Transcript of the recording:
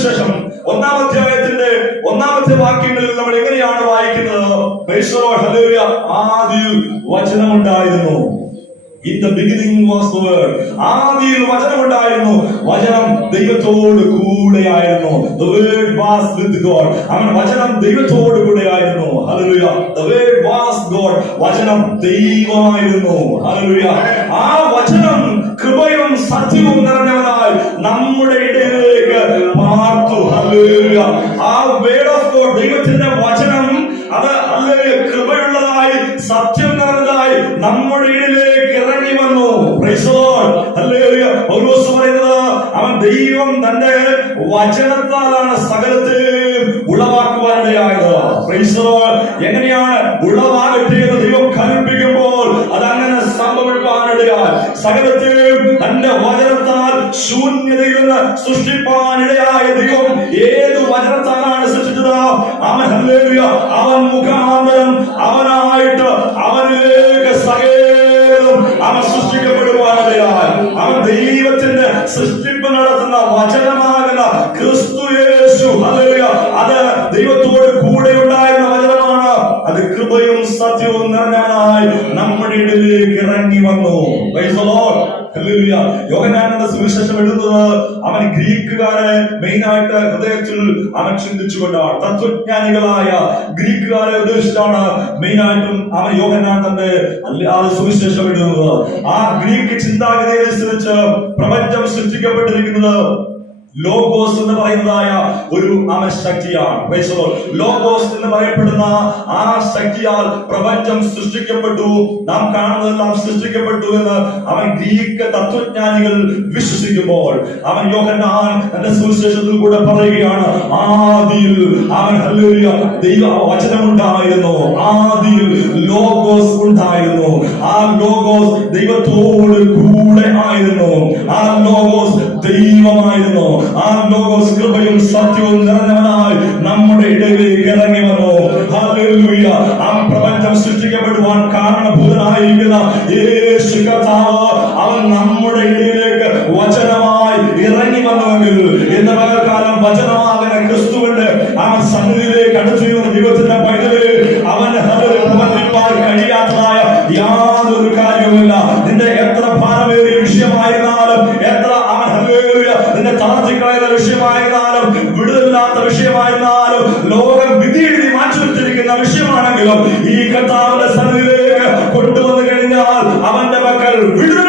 സുവിശേഷം 1-ാം അധ്യായത്തിന്റെ 1-ാമത്തെ വാക്യങ്ങളിൽ നമ്മൾ എങ്ങനെയാണ് വായിക്കുന്നത്? ആദിയിൽ വചനമുണ്ടായിരുന്നു. In the beginning was the word. ആദിയിൽ വചനമുണ്ടായിരുന്നു. വചനം ദൈവത്തോട് കൂടെയായിരുന്നു. The word was with God. അവൻ വചനം ദൈവത്തോട് കൂടെയായിരുന്നു. Hallelujah. The word was God. വചനം ദൈവമായിരുന്നു. Hallelujah. ആ വചനം കൃപയും സത്യവും നിറഞ്ഞവനായി നമ്മുടെ ഇടയിലേക്ക് പാർത്തു. Hallelujah. ആ word of God, ദൈവത്തിന്റെ വചനം, അത് കൃപയുള്ളതായി സത്യം നിറഞ്ഞതായി നമ്മുടെ ഇടയിലേക്ക് ഇറങ്ങി വന്നു. പൗലോസ് പറയുന്നത് അവൻ ദൈവം തന്റെ വചനത്താലാണ് സകലത്തെയും ഉളവാക്കുവാനിടയായത്. എങ്ങനെയാണ് ഉളവാകട്ടെ എന്ന് ദൈവം കൽപ്പിക്കുമ്പോൾ അതങ്ങനെ സംഭവിക്കാനിടയായി. സകലത്തെയും തന്റെ വചനത്താൽ ശൂന്യതയിൽ നിന്ന് സൃഷ്ടിപ്പാനിടയായ ദൈവം ഏത് വചനത്താലാണ് സൃഷ്ടിച്ചത്? അവൻ മുഖാന്തരം അവനായിട്ട് അവനിലേക്ക് സകലം അവൻ സൃഷ്ടിക്കപ്പെടുവാനിടയായി. അവൻ ദൈവത്തിന്റെ സൃഷ്ടിപ്പ് നടത്തുന്ന വചനമാകുന്ന ക്രിസ്തു യേശു, അത് ദൈവത്തോട് കൂടെ ഉണ്ടായിരുന്ന വചനമാണ്. അത് കൃപയും സത്യവും നിറഞ്ഞവനായി നമ്മുടെ ഇടയിലേക്ക് ഇറങ്ങി വന്നു. യോഹന്നാന്റെ സുവിശേഷം എഴുതുന്നത് അവൻ ഗ്രീക്കുകാരെ മെയിനായിട്ട് ഹൃദയത്തിൽ അവൻ ചിന്തിച്ചുകൊണ്ടാണ്. തത്വജ്ഞാനികളായ ഗ്രീക്കുകാരെ ഉദ്ദേശിച്ചാണ് മെയിനായിട്ടും അവൻ യോഹന്നാൻ തന്റെ സുവിശേഷം എഴുതുന്നത്. ആ ഗ്രീക്ക് ചിന്താഗതി അനുസരിച്ച് പ്രപഞ്ചം സൃഷ്ടിക്കപ്പെട്ടിരിക്കുന്നത് ലോഗോസ് എന്ന് പറയുന്നതായ ഒരു ശക്തിയാണ്. ലോഗോസ് എന്ന് പറയപ്പെടുന്ന ആ ശക്തിയാൽ പ്രപഞ്ചം സൃഷ്ടിക്കപ്പെട്ടു, നാം കാണുന്നതെല്ലാം സൃഷ്ടിക്കപ്പെട്ടു എന്ന് അവൻ ഗ്രീക്ക് തത്വജ്ഞാനികൾ വിശ്വസിക്കുമ്പോൾ അവൻ യോഹന്നാൻ തന്റെ സുവിശേഷത്തിൽ കൂടെ പറയുകയാണ്, ആദിയിൽ അവൻ ദൈവ വചനമുണ്ടായിരുന്നു, ആദിയിൽ ലോഗോസ് ഉണ്ടായിരുന്നു, ആ ലോഗോസ് ദൈവത്തോട് കൂടെ ആയിരുന്നു, ആ ലോഗോസ് ദൈവമായിരുന്നു, ആ ലോഗോസ് കൃപയും സത്യവും നിറഞ്ഞവനായി നമ്മുടെ ഇടയിലേക്ക് ഇറങ്ങി വന്നു. ഹല്ലേലൂയ. ആ പ്രപഞ്ചം സൃഷ്ടിക്കപ്പെടുവാൻ കാരണഭൂതനായിരിക്കുന്ന യേശു കർത്താവ് അവൻ നമ്മുടെ ഇടയിലേക്ക് വചനമായി ഇറങ്ങി വന്നുവെങ്കിൽ ഇന്ന് പകൽക്കാലം വചനമാകുന്ന ക്രിസ്തുവിന്റെ അവൻ സന്നിധിയിലേക്ക് അടുത്തു വരുന്ന ദൈവത്തിന്റെ പൈതല് അവൻ പ്രവർത്തിപ്പാൻ കഴിയാത്തതായ യാതൊരു കാര്യവുമില്ല. നിന്റെ എത്ര ഭാരമേറിയ വിഷയമായിരുന്നാലും, എത്ര നിന്റെ തളർത്തിക്കളയുന്ന വിഷയമായിരുന്നാലും, വിടുതലില്ലാത്ത വിഷയമായിരുന്നാലും, ലോകം വിധി എഴുതി മാറ്റിവെച്ചിരിക്കുന്ന വിഷയമാണെങ്കിലും ഈ കർത്താവിന്റെ സന്നിധിയിലേക്ക് കൊണ്ടുവന്നു കഴിഞ്ഞാൽ അവന്റെ മക്കൾ വിടുതൽ